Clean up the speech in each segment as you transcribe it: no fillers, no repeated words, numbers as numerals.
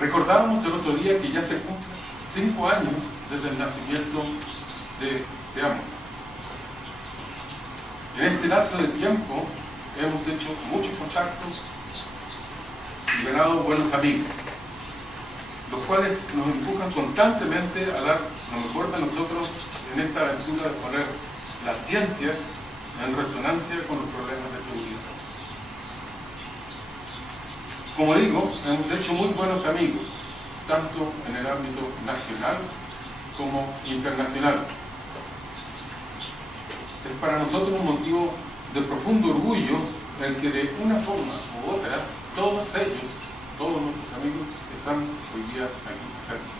Recordábamos el otro día que ya se cumplen 5 años desde el nacimiento de Wamos. En este lapso de tiempo hemos hecho muchos contactos y ganado buenos amigos, los cuales nos empujan constantemente a dar lo mejor de nosotros en esta aventura de poner la ciencia en resonancia con los problemas de seguridad. Como digo, hemos hecho muy buenos amigos, tanto en el ámbito nacional como internacional. Es para nosotros un motivo de profundo orgullo el que de una forma u otra todos ellos, todos nuestros amigos, están hoy día aquí presentes,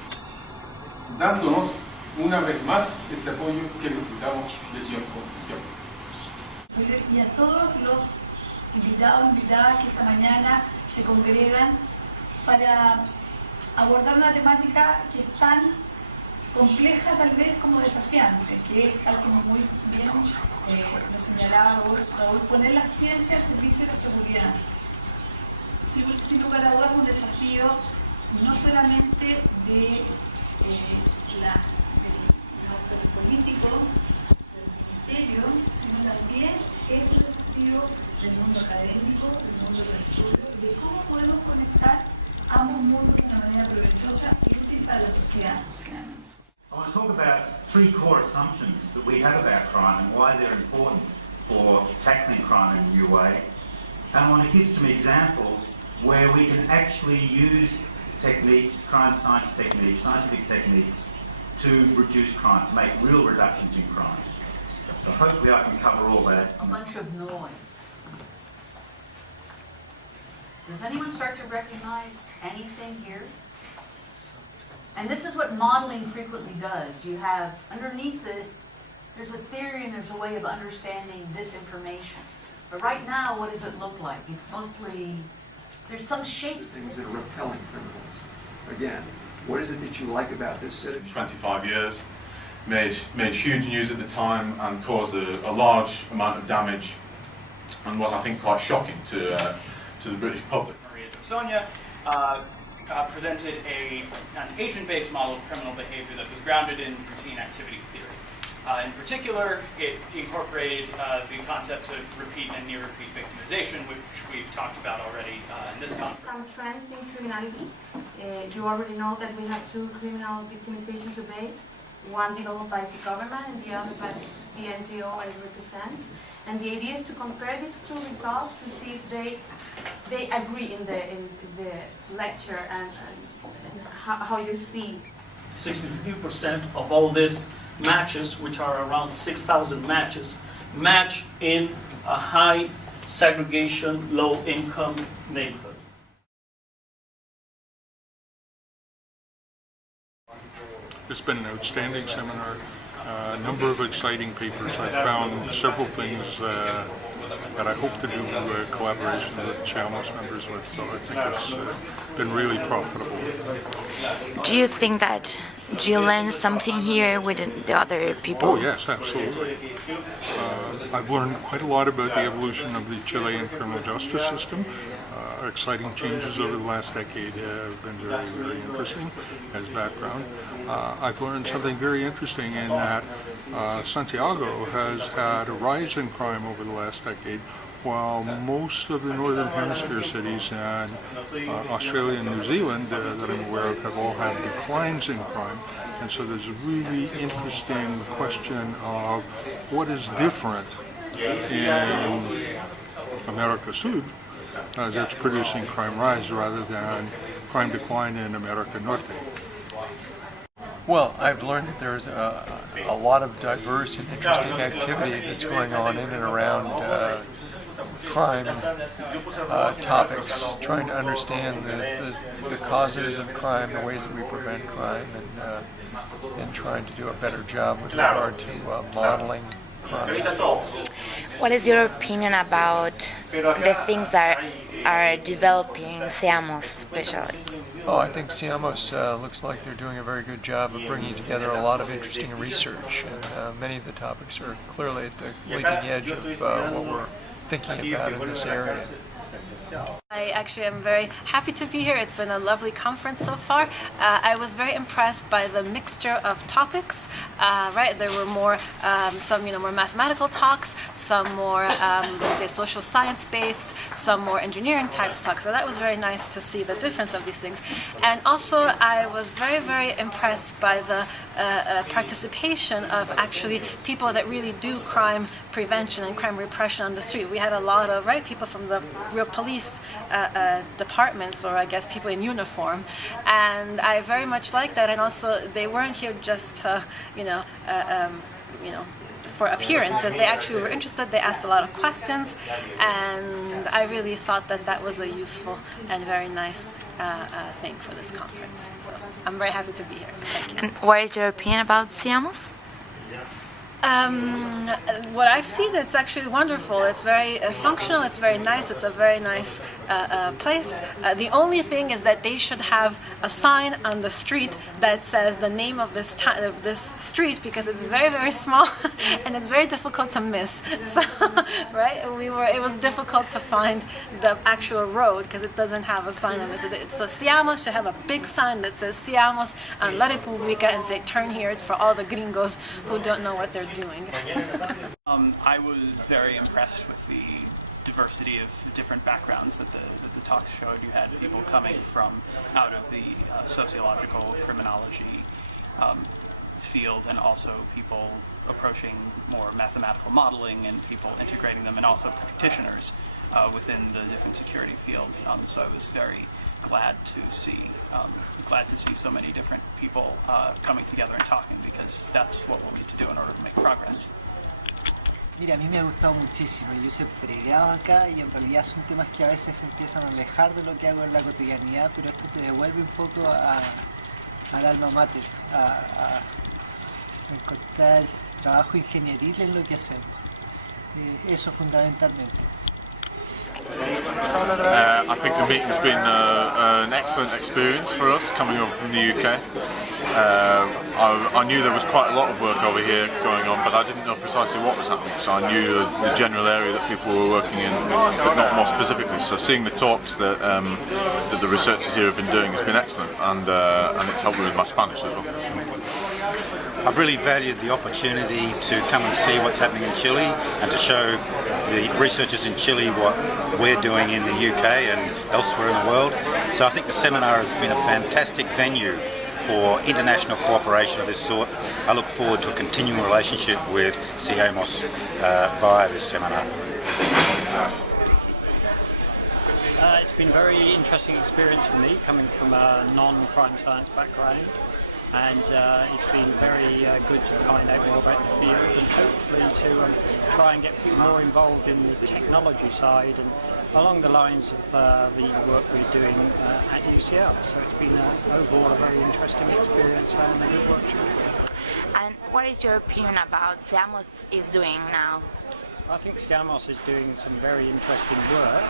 dándonos una vez más ese apoyo que necesitamos de tiempo en tiempo. Y a todos los invitados e invitadas que esta mañana se congregan para abordar una temática que es tan compleja tal vez como desafiante, que es, tal como muy bien lo señalaba Raúl, poner la ciencia al servicio de la seguridad. Sin lugar a dudas, un desafío no solamente de los políticos, del ministerio, sino también es un desafío del mundo académico, del mundo del estudio, de cómo podemos conectar ambos mundos de una manera provechosa y útil para la sociedad. I want to talk about 3 core assumptions that we have about crime and why they're important for tackling crime in a new way. And I want to give some examples where we can actually use techniques, crime science techniques, scientific techniques, to reduce crime, to make real reductions in crime. So hopefully I can cover all that. A bunch of noise. Does anyone start to recognize anything here? And this is what modeling frequently does. You have, underneath it, there's a theory and there's a way of understanding this information. But right now, what does it look like? It's mostly, there's some shapes. Things that are repelling criminals. Again, what is it that you like about this city? 25 years, made huge news at the time and caused a large amount of damage and was, I think, quite shocking to the British public. Sonia presented an agent-based model of criminal behavior that was grounded in routine activity theory. In particular, it incorporated the concepts of repeat and near-repeat victimization, which we've talked about already in this conference. Some trends in criminality. You already know that we have 2 criminal victimization surveys, one developed by the government and the other by the NGO I represent. And the idea is to compare these 2 results to see if they agree in the lecture and how you see. 62% of all these matches, which are around 6,000 matches, match in a high segregation, low income neighborhood. It's been an outstanding seminar, a number of exciting papers. I found several things that I hope to do collaboration with Wamos members with, so I think it's been really profitable. Do you think that, do you learn something here with the other people? Oh yes, absolutely. I've learned quite a lot about the evolution of the Chilean criminal justice system. Exciting changes over the last decade have been very, very interesting as background. I've learned something very interesting in that Santiago has had a rise in crime over the last decade, while most of the Northern Hemisphere cities and Australia and New Zealand that I'm aware of have all had declines in crime. And so there's a really interesting question of what is different in America Sud that's producing crime rise rather than crime decline in America Norte. Well, I've learned that there's a lot of diverse and interesting activity that's going on in and around crime topics, trying to understand the causes of crime, the ways that we prevent crime, and trying to do a better job with regard to modeling crime. What is your opinion about the things that are developing Wamos especially? Oh, I think Wamos looks like they're doing a very good job of bringing together a lot of interesting research, and many of the topics are clearly at the leading edge of what we're thinking about in this area. I I actually am very happy to be here. It's been a lovely conference so far. I was very impressed by the mixture of topics. Right, there were more, some more mathematical talks, some more, let's say, social science based, some more engineering types talks. So that was very nice to see the difference of these things. And also, I was very, very impressed by the participation of actually people that really do crime prevention and crime repression on the street. We had a lot of people from the real police departments, or I guess people in uniform, and I very much like that. And also, they weren't here just to, for appearances. They actually were interested. They asked a lot of questions, and I really thought that that was a useful and very nice thing for this conference. So I'm very happy to be here. Thank you. And what is your opinion about Wamos? What I've seen, it's actually wonderful. It's very functional, it's very nice, it's a very nice place. The only thing is that they should have a sign on the street that says the name of this street, because it's very, very small and it's very difficult to miss. So, right, it was difficult to find the actual road because it doesn't have a sign on it. So Wamos should have a big sign that says Wamos and La República and say turn here for all the gringos who don't know what they're doing. I was very impressed with the diversity of different backgrounds that the talk showed. You had people coming from out of the sociological criminology field, and also people approaching more mathematical modeling, and people integrating them, and also practitioners within the different security fields. So I was very glad to see so many different people coming together and talking, because that's what we'll need to do in order to make progress. Mira, a mí me ha gustado muchísimo. Yo siempre pregado acá y en realidad son temas que a veces se empiezan a alejar de lo que hago en la cotidianidad, pero esto te devuelve un poco al alma mater, a encontrar trabajo ingenieril en lo que hacemos. Eso fundamentalmente. I think the meeting's been an excellent experience for us coming over from the UK. I knew there was quite a lot of work over here going on, but I didn't know precisely what was happening, so I knew the general area that people were working in, but not more specifically. So seeing the talks that the researchers here have been doing has been excellent, and it's helped me with my Spanish as well. I've really valued the opportunity to come and see what's happening in Chile and to show the researchers in Chile what we're doing in the UK and elsewhere in the world. So I think the seminar has been a fantastic venue for international cooperation of this sort. I look forward to a continuing relationship with Wamos via this seminar. It's been a very interesting experience for me, coming from a non-crime science background. And it's been very good to find out more about the field, and hopefully to try and get people more involved in the technology side and along the lines of the work we're doing at UCL. So it's been overall a very interesting experience and a good workshop. And what is your opinion about Wamos is doing now? I think Wamos is doing some very interesting work.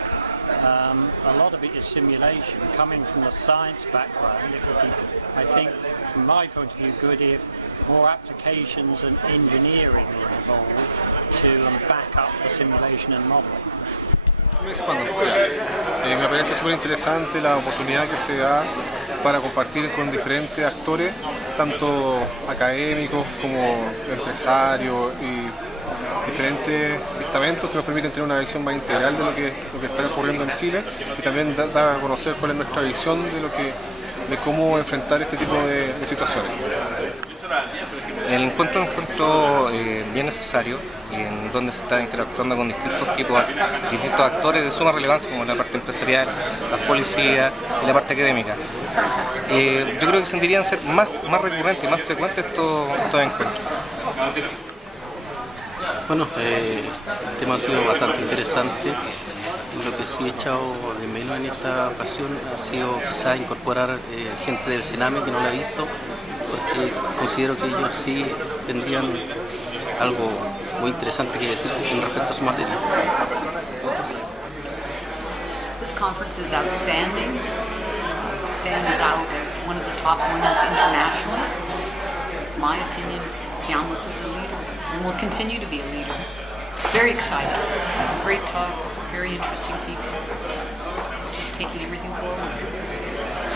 A lot of it is simulation. Coming from a science background, it would be, I think, from my point of view, good if more applications and engineering were involved to back up the simulation and modeling. Me parece súper interesante la oportunidad que se da para compartir con diferentes actores, tanto académicos como empresarios y diferentes estamentos que nos permiten tener una visión más integral de lo que está ocurriendo en Chile, y también dar a conocer cuál es nuestra visión de cómo enfrentar este tipo de situaciones. El encuentro es un encuentro bien necesario, en donde se está interactuando con distintos actores de suma relevancia, como la parte empresarial, las policías y la parte académica. Yo creo que se deberían ser más recurrentes y más frecuentes estos encuentros. Bueno, el tema ha sido bastante interesante. Lo que sí he echado de menos en esta ocasión ha sido quizás incorporar gente del Sename que no la he visto, porque considero que ellos sí tendrían algo muy interesante que decir con respecto a su materia. This conference is outstanding. Stands out as one of the top ones internationally. It's my opinion, Wamos is a leader and will continue to be a leader. It's very exciting. Great talks, very interesting people. just taking everything forward.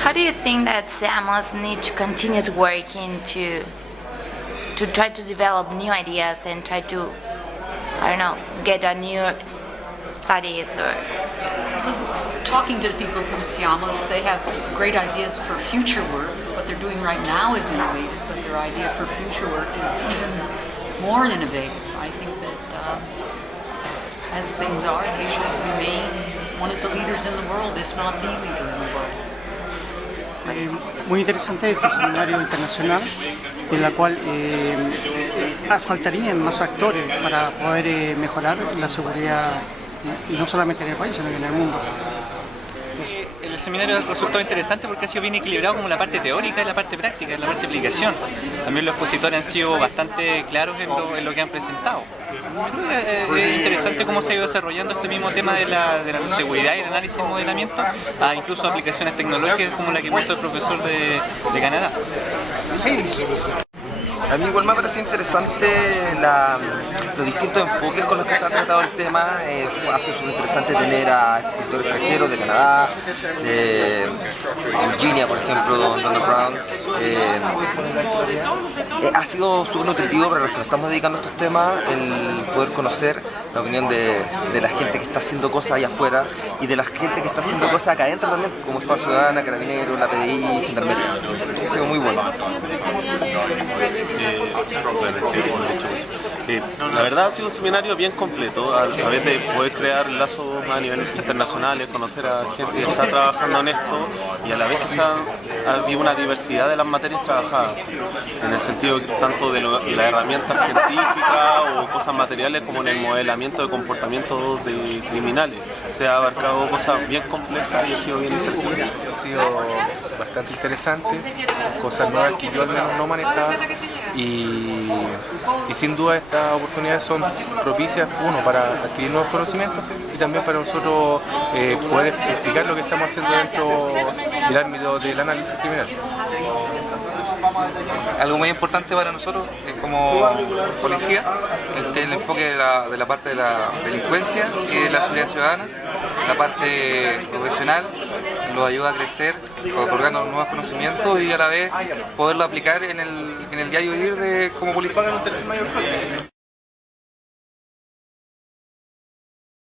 How do you think that Wamos need to continue working to try to develop new ideas and try to, I don't know, get a new studies or? Talking to the people from Wamos, they have great ideas for future work. What they're doing right now is innovative, but their idea for future work is even more innovative. I think that as things are, they should remain one of the leaders in the world, if not the leader in the world. Muy interesante este seminario internacional, en la cual faltarían más actores para poder mejorar la seguridad, y no solamente en el país, sino en el mundo. El seminario resultó interesante porque ha sido bien equilibrado como la parte teórica y la parte práctica, la parte de aplicación. También los expositores han sido bastante claros en lo que han presentado. Es interesante cómo se ha ido desarrollando este mismo tema de la seguridad y el análisis y modelamiento a incluso aplicaciones tecnológicas como la que muestra el profesor de Canadá. A mí igual me parece interesante los distintos enfoques con los que se ha tratado el tema. Ha sido súper interesante tener a expositores extranjeros de Canadá, de Virginia, por ejemplo, donde Brown. Ha sido súper nutritivo para los que nos estamos dedicando a estos temas el poder conocer la opinión de la gente que está haciendo cosas allá afuera y de la gente que está haciendo cosas acá adentro también, como Espacio Ciudadana, Carabineros, la PDI, Gendarmería. Ha sido muy bueno. La verdad ha sido un seminario bien completo, a través de poder crear lazos a nivel internacional, conocer a gente que está trabajando en esto y a la vez que ha habido una diversidad de las materias trabajadas, en el sentido tanto de las herramientas científicas o cosas materiales como en el modelamiento de comportamientos de criminales. Se ha abarcado cosas bien complejas y ha sido bien interesante. Ha sido bastante interesante, cosas nuevas que yo al menos no manejaba y sin duda estas oportunidades son propicias, uno, para adquirir nuevos conocimientos y también para nosotros poder explicar lo que estamos haciendo dentro del ámbito del análisis criminal. Algo muy importante para nosotros como policía, el enfoque de la parte de la delincuencia, que es la seguridad ciudadana, la parte profesional, nos ayuda a crecer, otorgando nuevos conocimientos y a la vez poderlo aplicar en el diario vivir como policía.